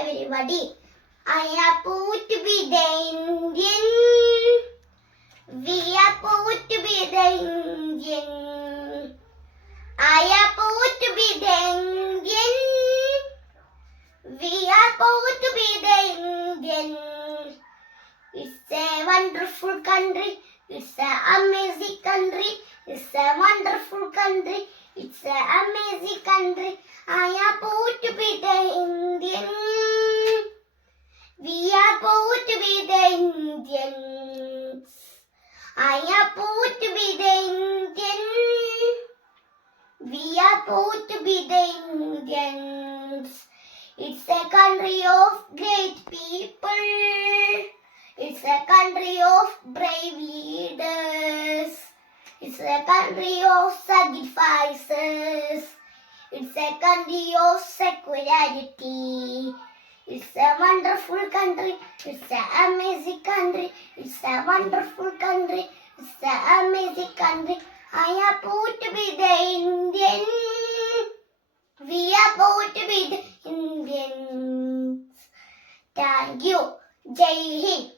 everybody. I am proud to be the Indian. We are proud to be the Indian. I am proud to be the Indian. We are proud to be the Indian. It's a wonderful country. It's an amazing country. It's a wonderful country. It's an amazing country. I am proud to be the Indian. We are proud to be the Indians. I am proud to be the Indian. We are proud to be the Indians. It's a country of great people. It's a country of brave leaders. It's a country of sacrifices. It's a country of secularity. It's a wonderful country. It's an amazing country. It's a wonderful country. It's an amazing country. I am proud to be the Indian. We are proud to be the Indians. Thank you. Jai Hind.